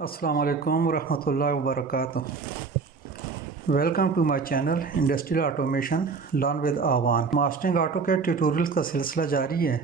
अस्सलाम वालेकुम रहमतुल्लाहि व बरकातुहू। Welcome to my channel industrial automation learn with Awan. Mastering AutoCAD tutorials का सिलसिला जारी है।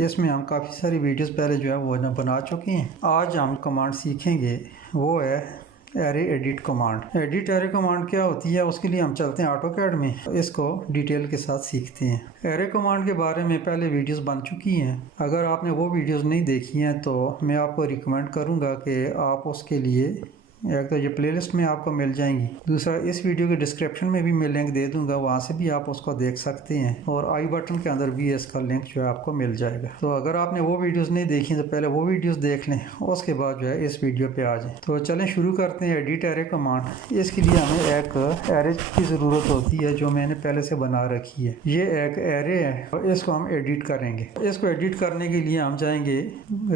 इसमें हम काफ़ी सारी वीडियोस पहले जो है वो बना चुके हैं। आज हम कमांड सीखेंगे, वो है array edit command. Edit array command क्या होती है, उसके लिए हम चलते हैं ऑटोकैड में, इसको डिटेल के साथ सीखते हैं। एरे कमांड के बारे में पहले वीडियोस बन चुकी हैं। अगर आपने वो वीडियोस नहीं देखी हैं तो मैं आपको रिकमेंड करूंगा कि आप उसके लिए एक तो ये प्लेलिस्ट में आपको मिल जाएंगी, दूसरा इस वीडियो के डिस्क्रिप्शन में भी मैं लिंक दे दूंगा, वहाँ से भी आप उसको देख सकते हैं और आई बटन के अंदर भी इसका लिंक जो है आपको मिल जाएगा। तो अगर आपने वो वीडियोस नहीं देखी तो पहले वो वीडियोस देख लें, उसके बाद जो है इस वीडियो पे आ जाएं। तो चलें शुरू करते हैं एडिट एरे कमांड। इसके लिए हमें एक एरे की ज़रूरत होती है जो मैंने पहले से बना रखी है। ये एक एरे है और इसको हम एडिट करेंगे। इसको एडिट करने के लिए हम जाएंगे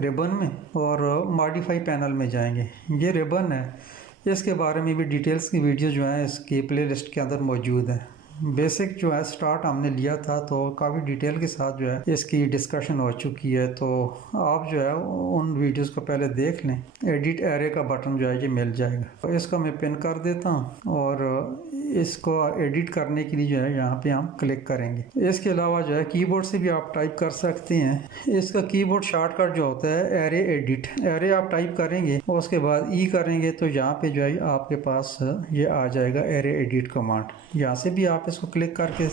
रिबन में और मॉडिफाई पैनल में जाएंगे। ये रिबन है, इसके बारे में भी डिटेल्स की वीडियो जो है इसकी प्लेलिस्ट के अंदर मौजूद है। बेसिक जो है स्टार्ट हमने लिया था तो काफ़ी डिटेल के साथ जो है इसकी डिस्कशन हो चुकी है, तो आप जो है उन वीडियोस को पहले देख लें। एडिट एरे का बटन जो है ये मिल जाएगा, तो इसको मैं पिन कर देता हूँ और इसको एडिट करने के लिए जो है यहाँ पे हम क्लिक करेंगे। इसके अलावा जो है कीबोर्ड से भी आप टाइप कर सकते हैं। इसका कीबोर्ड शॉर्टकट जो होता है एरे एडिट, एरे आप टाइप करेंगे और उसके बाद ई करेंगे तो यहाँ पे जो है आपके पास ये आ जाएगा एरे एडिट कमांड। यहाँ से भी आप इसको क्लिक करके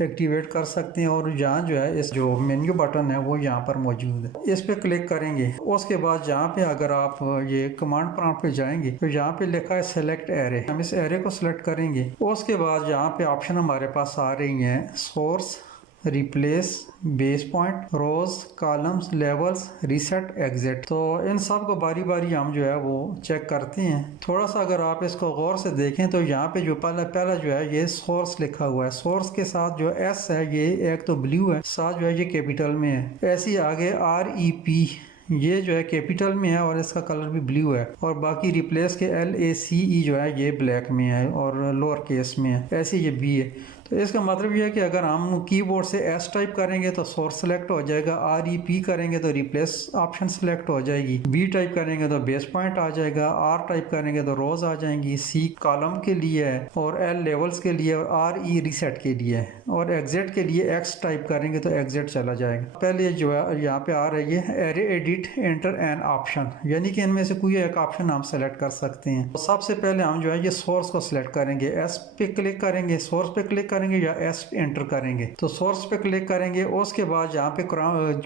एक्टिवेट कर सकते हैं और यहाँ जो है इस जो मेन्यू बटन है वो यहाँ पर मौजूद है, इस पे क्लिक करेंगे। उसके बाद यहाँ पे अगर आप ये कमांड प्रॉम्प्ट पे जाएंगे तो यहाँ पे लिखा है सेलेक्ट एरे, हम इस एरे को सिलेक्ट करेंगे। उसके बाद यहाँ पे ऑप्शन हमारे पास आ रही हैं सोर्स, रिप्लेस, बेस पॉइंट, रोज, कॉलम्स, लेवल्स, रीसेट, एग्जिट। तो इन सब को बारी बारी हम जो है वो चेक करते हैं। थोड़ा सा अगर आप इसको गौर से देखें तो यहाँ पे जो पहला जो है ये सोर्स लिखा हुआ है। सोर्स के साथ जो एस है ये एक तो ब्लू है, साथ जो है ये कैपिटल में है। ऐसे ही आगे REP ये जो है कैपिटल में है और इसका कलर भी ब्लू है, और बाकी रिप्लेस के LACE जो है ये ब्लैक में है और लोअर केस में है। ऐसे ये B है। तो इसका मतलब ये है कि अगर हम कीबोर्ड से S टाइप करेंगे तो सोर्स सेलेक्ट हो जाएगा, REP करेंगे तो रिप्लेस ऑप्शन सेलेक्ट हो जाएगी, B टाइप करेंगे तो बेस पॉइंट आ जाएगा, R टाइप करेंगे तो रोज आ जाएंगी, C कॉलम के लिए है और L लेवल्स के लिए और RE रीसेट के लिए है, और एग्जिट के लिए X टाइप करेंगे तो एग्जिट चला जाएगा। पहले जो है यहाँ पे आ रही है array edit enter an option, यानी कि इनमें से कोई एक ऑप्शन हम सेलेक्ट कर सकते हैं। तो सबसे पहले हम जो है ये सोर्स को सिलेक्ट करेंगे, S पे क्लिक करेंगे, सोर्स पे क्लिक करेंगे या S एंटर करेंगे। तो सोर्स पे क्लिक करेंगे, उसके बाद यहाँ पे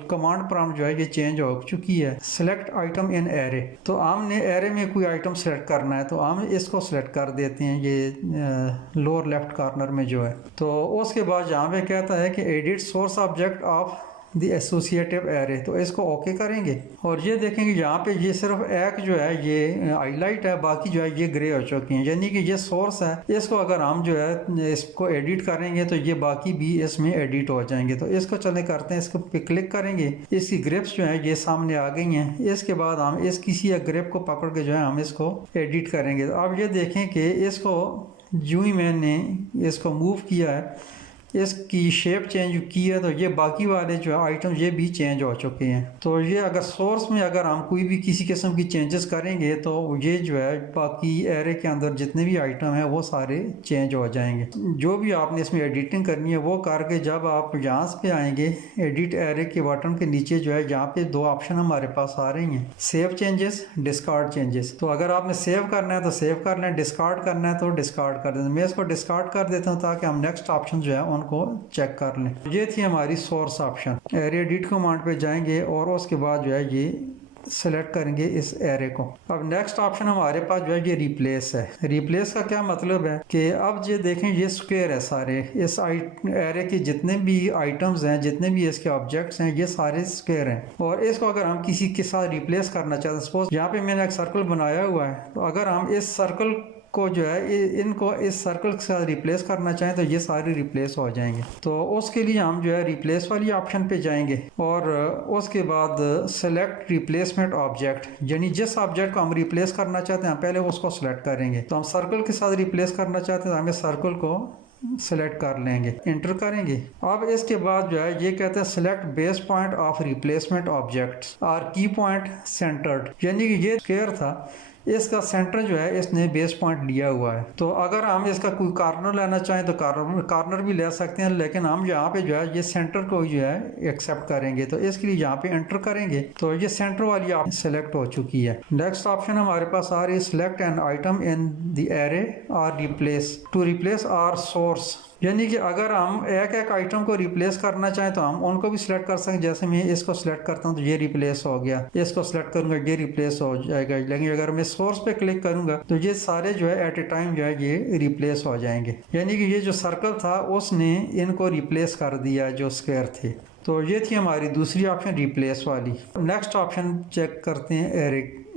कमांड प्रॉम्प्ट जो है ये चेंज हो चुकी है, सिलेक्ट आइटम इन एरे। तो हमने एरे में कोई आइटम सेलेक्ट करना है तो हम इसको सिलेक्ट कर देते हैं, ये लोअर लेफ्ट कॉर्नर में जो है। तो उसके बाद यहाँ पे कहता है कि edit source object of the associative array, तो इसको ओके करेंगे और ये देखेंगे यहाँ पे ये सिर्फ एक जो है ये हाईलाइट है, बाकी जो है ये ग्रे हो चुकी हैं, यानी कि ये सोर्स है। इसको अगर हम जो है इसको एडिट करेंगे तो ये बाकी भी इसमें एडिट हो जाएंगे। तो इसको चले करते हैं, इसको पे क्लिक करेंगे, इसकी ग्रिप्स जो है ये सामने आ गई हैं। इसके बाद हम इस किसी एक ग्रिप को पकड़ के जो है हम इसको एडिट करेंगे। तो अब ये देखें कि इसको जो ही मैंने इसको मूव किया है, इसकी शेप चेंज की है, तो ये बाकी वाले जो है आइटम ये भी चेंज हो चुके हैं। तो ये अगर सोर्स में अगर हम कोई भी किसी किस्म की चेंजेस करेंगे तो ये जो है बाकी एरे के अंदर जितने भी आइटम हैं वो सारे चेंज हो जाएंगे। जो भी आपने इसमें एडिटिंग करनी है वो करके जब आप यहाँ पे आएंगे एडिट एरे के बटन के नीचे जो है यहाँ पे दो ऑप्शन हमारे पास आ रही हैं, सेव चेंजेस, डिस्कार्ड चेंजेस। तो अगर आपने सेव करना है तो सेव कर लें, डिस्कार्ड करना है तो डिस्कार्ड कर दें। मैं इसको डिस्कार्ड कर देता हूँ ताकि हम नेक्स्ट ऑप्शन जो है को चेक कर लें। ये थी हमारी source option. Array edit command पे जाएंगे और उसके बाद जो है ये सेलेक्ट करेंगे इस एरे को। अब नेक्स्ट ऑप्शन हमारे पास जो है ये रिप्लेस है। रिप्लेस का क्या मतलब है कि अब ये देखें ये स्क्वायर है, सारे इस एरे के जितने भी आइटम्स हैं, जितने भी इसके ऑब्जेक्ट्स हैं, ये सारे स्क्वायर हैं। और इसको अगर हम किसी के साथ रिप्लेस करना चाहते हैं, सपोज यहाँ पे मैंने एक सर्कल बनाया हुआ है, तो अगर हम इस सर्कल को जो है इनको इस सर्कल के साथ रिप्लेस करना चाहें तो ये सारे रिप्लेस हो जाएंगे। तो उसके लिए हम जो है रिप्लेस वाली ऑप्शन पे जाएंगे और उसके बाद सेलेक्ट रिप्लेसमेंट ऑब्जेक्ट, यानी जिस ऑब्जेक्ट को हम रिप्लेस करना चाहते हैं पहले उसको सेलेक्ट करेंगे। तो हम सर्कल के साथ रिप्लेस करना चाहते हैं तो हमें सर्कल को सेलेक्ट कर लेंगे, इंटर करेंगे। अब इसके बाद जो है ये कहते हैं select base point of replacement objects are की पॉइंट सेंटर्ड, यानी कि ये स्क्वायर था, इसका सेंटर जो है इसने बेस पॉइंट लिया हुआ है। तो अगर हम इसका कोई कॉर्नर लेना चाहें तो कॉर्नर भी ले सकते हैं, लेकिन हम यहाँ पे जो है ये सेंटर को जो है एक्सेप्ट करेंगे। तो इसके लिए यहाँ पे एंटर करेंगे तो ये सेंटर वाली आप सेलेक्ट हो चुकी है। नेक्स्ट ऑप्शन हमारे पास आ रही है select an item in the array और replace to replace or source, यानी कि अगर हम एक एक आइटम को रिप्लेस करना चाहें तो हम उनको भी सिलेक्ट कर सकते हैं। जैसे मैं इसको सिलेक्ट करता हूं तो ये रिप्लेस हो गया, इसको सिलेक्ट करूंगा ये रिप्लेस हो जाएगा। लेकिन अगर मैं सोर्स पे क्लिक करूंगा तो ये सारे जो है एट ए टाइम जो है ये रिप्लेस हो जाएंगे, यानी कि ये जो सर्कल था उसने इनको रिप्लेस कर दिया जो स्क्वायर थे। तो ये थी हमारी दूसरी ऑप्शन रिप्लेस वाली। नेक्स्ट ऑप्शन चेक करते हैं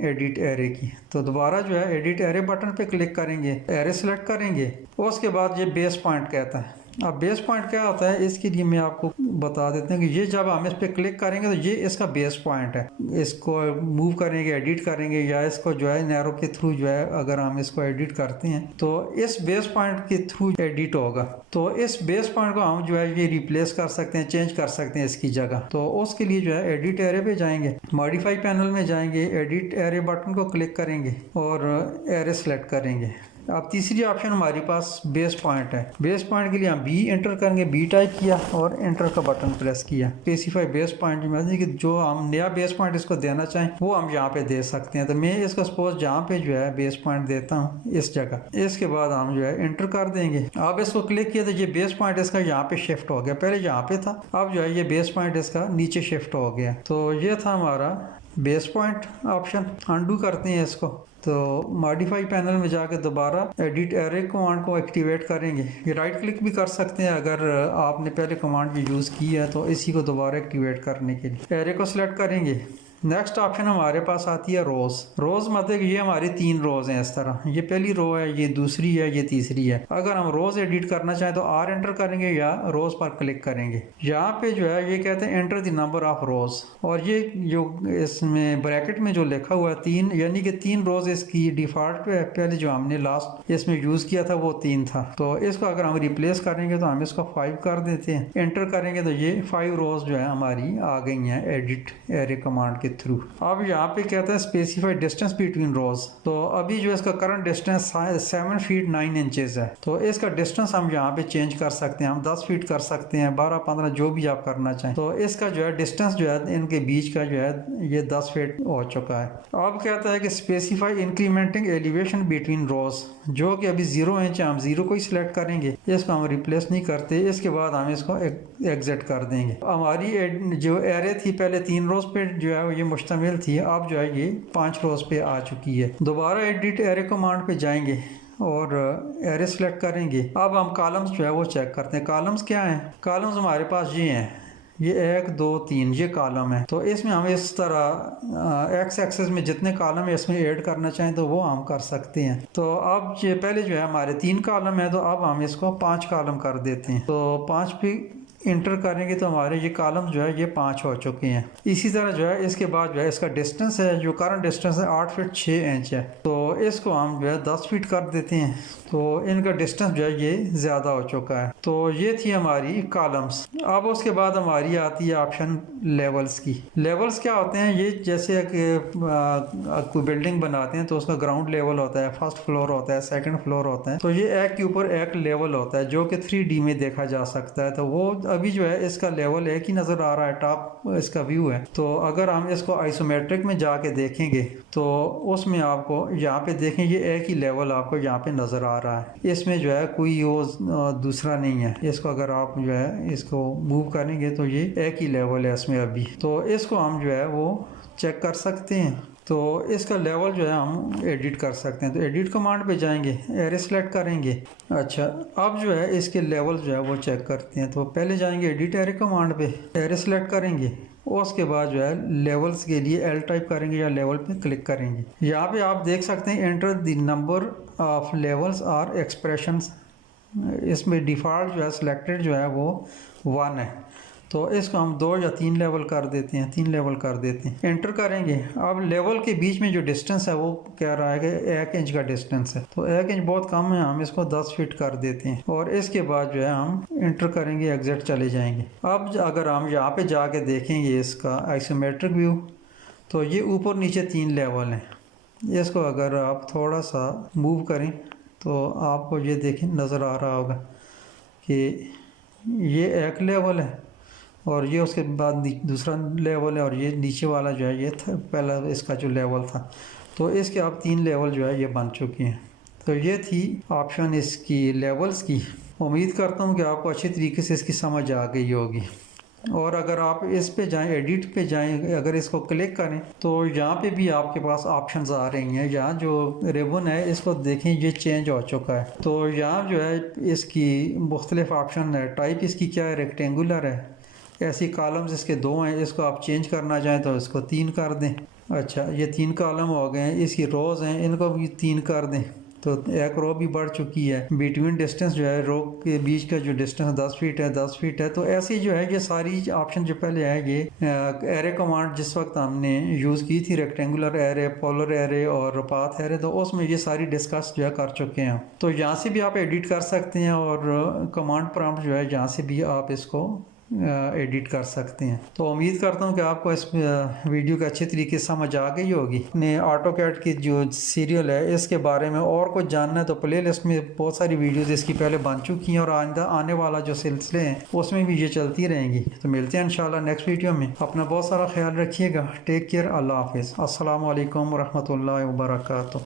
एडिट एरे की। तो दोबारा जो है एडिट एरे बटन पे क्लिक करेंगे, एरे सेलेक्ट करेंगे, उसके बाद ये बेस पॉइंट कहता है। अब बेस पॉइंट क्या होता है इसके लिए मैं आपको बता देते हैं कि ये जब हम इस पे क्लिक करेंगे तो ये इसका बेस पॉइंट है। इसको मूव करेंगे, एडिट करेंगे, या इसको जो है नैरो के थ्रू जो है अगर हम इसको एडिट करते हैं तो इस बेस पॉइंट के थ्रू एडिट होगा। तो इस बेस पॉइंट को हम जो है ये रिप्लेस कर सकते हैं, चेंज कर सकते हैं इसकी जगह। तो उसके लिए जो है एडिट एरे पे जाएंगे, मॉडिफाई पैनल में जाएंगे, एडिट एरे बटन को क्लिक करेंगे और एरे सेलेक्ट करेंगे। अब तीसरी ऑप्शन हमारे पास बेस पॉइंट है। बेस पॉइंट के लिए हम बी एंटर करेंगे, बी टाइप किया और एंटर का बटन प्रेस किया। स्पेसिफाई बेस पॉइंट में कि जो हम नया बेस पॉइंट इसको देना चाहें वो हम यहाँ पे दे सकते हैं। तो मैं इसको सपोज जहाँ पे जो है बेस पॉइंट देता हूँ इस जगह, इसके बाद हम जो है एंटर कर देंगे। अब इसको क्लिक किया तो ये बेस पॉइंट इसका यहाँ पे शिफ्ट हो गया, पहले यहाँ पे था, अब जो है ये बेस पॉइंट इसका नीचे शिफ्ट हो गया। तो ये था हमारा बेस पॉइंट ऑप्शन। अनडू करते हैं इसको, तो मॉडिफाई पैनल में जाकर दोबारा एडिट एरे कमांड को एक्टिवेट करेंगे। ये राइट क्लिक भी कर सकते हैं अगर आपने पहले कमांड यूज़ की है तो इसी को दोबारा एक्टिवेट करने के लिए एरे को सिलेक्ट करेंगे। नेक्स्ट ऑप्शन हमारे पास आती है रोज। रोज मतलब ये हमारी 3 रोज हैं इस तरह, ये पहली रो है, ये दूसरी है, ये तीसरी है। अगर हम रोज एडिट करना चाहें तो आर एंटर करेंगे या रोज पर क्लिक करेंगे। यहाँ पे जो है ये कहते हैं एंटर द नंबर ऑफ रोज, और ये जो इसमें ब्रैकेट में जो लिखा हुआ है 3, यानी कि 3 रोज इसकी डिफॉल्ट पे, पहले जो हमने लास्ट इसमें यूज किया था वो 3 था। तो इसको अगर हम रिप्लेस करेंगे तो हम इसको 5 कर देते हैं, एंटर करेंगे तो ये 5 रोज जो है हमारी आ गई हैं एडिट एरे कमांड के थ्रू। अब यहाँ पे कहता है स्पेसिफाई डिस्टेंस बिटवीन रोज। तो अभी जो इसका करंट डिस्टेंस 7 फीट 9 इंचेस है, तो इसका डिस्टेंस हम यहाँ पे चेंज कर सकते हैं। हम 10 फीट कर सकते हैं, 12, 15 जो भी आप करना चाहें। तो इसका जो है डिस्टेंस जो है इनके बीच का जो है ये 10 फीट हो चुका है। अब कहता है कि स्पेसिफाई इंक्रीमेंटिंग एलिवेशन बिटवीन रोज, जो कि अभी 0 इंच है, हम 0 को ही सिलेक्ट करेंगे, इसको हम रिप्लेस नहीं करते। इसके बाद हम इसको एग्जिट कर देंगे। हमारी जो एरे थी पहले 3 रोज पे जो है ये मुश्तमिल थी, अब जो है ये 5 रोज पे आ चुकी है। दोबारा एडिट एरे कमांड पे जाएंगे और एरे सेलेक्ट करेंगे। अब हम कॉलम्स जो है वो चेक करते हैं। कॉलम्स क्या हैं? कॉलम्स हमारे पास ये हैं, ये 1, 2, 3 ये कॉलम है। तो इसमें हम इस तरह एक्स एक्सेस में जितने कॉलम है इसमें ऐड करना चाहें तो वो हम कर सकते हैं। तो अब ये पहले जो है हमारे 3 कॉलम है, तो अब हम इसको 5 कॉलम कर देते हैं। तो 5 पे इंटर करेंगे तो हमारे ये कॉलम जो है ये 5 हो चुके हैं। इसी तरह जो है इसके बाद जो है इसका डिस्टेंस है, जो करंट डिस्टेंस है 8 फीट 6 इंच है, तो इसको हम जो है 10 फीट कर देते हैं। तो इनका डिस्टेंस जो है ये ज़्यादा हो चुका है। तो ये थी हमारी कॉलम्स। अब उसके बाद हमारी आती है ऑप्शन लेवल्स की। लेवल्स क्या होते हैं? ये जैसे कोई बिल्डिंग बनाते हैं तो उसका ग्राउंड लेवल होता है, फर्स्ट फ्लोर होता है, सेकंड फ्लोर होता है। तो ये एक के ऊपर एक लेवल होता है जो कि 3D में देखा जा सकता है। तो वो अभी जो है इसका लेवल एक ही नज़र आ रहा है, टॉप इसका व्यू है। तो अगर हम इसको आइसोमेट्रिक में जाके देखेंगे तो उसमें आपको यहाँ पे देखें ये एक ही लेवल आपको यहाँ पे नज़र आ रहा है। इसमें जो है कोई वो दूसरा नहीं है। इसको अगर आप जो है इसको मूव करेंगे तो ये एक ही लेवल है इसमें अभी। तो इसको हम जो है वो चेक कर सकते हैं। तो इसका लेवल जो है हम एडिट कर सकते हैं। तो एडिट कमांड पे जाएंगे, एरे सेलेक्ट करेंगे। अच्छा, अब जो है इसके लेवल जो है वो चेक करते हैं। तो पहले जाएंगे एडिट एरे कमांड पे, एरे सेलेक्ट करेंगे, उसके बाद जो है लेवल्स के लिए एल टाइप करेंगे या लेवल पे क्लिक करेंगे। यहाँ पे आप देख सकते हैं enter the number of levels और एक्सप्रेशंस। इसमें डिफ़ॉल्ट जो है सिलेक्टेड जो है वो 1 है। तो इसको हम 2 या 3 लेवल कर देते हैं, 3 लेवल कर देते हैं। एंटर करेंगे। अब लेवल के बीच में जो डिस्टेंस है वो कह रहा है कि 1 इंच का डिस्टेंस है, तो 1 इंच बहुत कम है, हम इसको 10 फीट कर देते हैं और इसके बाद जो है हम एंटर करेंगे, एग्जिट चले जाएंगे। अब अगर हम यहाँ पे जाके देखेंगे इसका आइसोमेट्रिक व्यू, तो ये ऊपर नीचे 3 लेवल हैं। इसको अगर आप थोड़ा सा मूव करें तो आपको ये देखें नज़र आ रहा होगा कि ये एक लेवल है और ये उसके बाद दूसरा लेवल है और ये नीचे वाला जो है ये था पहला इसका जो लेवल था। तो इसके अब 3 लेवल जो है ये बन चुकी हैं। तो ये थी ऑप्शन इसकी लेवल्स की। उम्मीद करता हूँ कि आपको अच्छी तरीके से इसकी समझ आ गई होगी। और अगर आप इस पे जाएं, एडिट पे जाएं, अगर इसको क्लिक करें तो यहाँ पे भी आपके पास ऑप्शंस आ रही हैं। यहाँ जो रिबन है इसको देखें, ये चेंज हो चुका है। तो यहाँ जो है इसकी मुख्तलिफ ऑप्शन है। टाइप इसकी क्या है, रेक्टेंगुलर है। ऐसी कॉलम्स इसके 2 हैं, इसको आप चेंज करना चाहें तो इसको 3 कर दें। अच्छा, ये 3 कॉलम हो गए हैं। इसकी रोज़ हैं, इनको भी 3 कर दें तो एक रो भी बढ़ चुकी है। बिटवीन डिस्टेंस जो है रो के बीच का जो डिस्टेंस 10 फीट है, 10 फीट है। तो ऐसे जो है ये सारी ऑप्शन जो पहले है, ये एरे कमांड जिस वक्त हमने यूज़ की थी, रेक्टेंगुलर एरे, पोलर एरे और पाथ एरे, तो उसमें ये सारी डिस्कस जो है कर चुके हैं। तो यहाँ से भी आप एडिट कर सकते हैं और कमांड प्रॉम्प्ट जो है यहाँ से भी आप इसको एडिट कर सकते हैं। तो उम्मीद करता हूँ कि आपको इस वीडियो की अच्छी तरीके से समझ आ गई होगी। अपने ऑटोकैड की जो सीरियल है इसके बारे में और कुछ जानना है तो प्ले लिस्ट में बहुत सारी वीडियोस इसकी पहले बन चुकी हैं और आइंदा आने वाला जो सिलसिले हैं उसमें भी ये चलती रहेंगी। तो मिलते हैं इंशाल्लाह नेक्स्ट वीडियो में। अपना बहुत सारा ख्याल रखिएगा। Take care. अल्लाह हाफिज़। अस्सलाम वालेकुम रहमतुल्लाहि व बरकातुहू।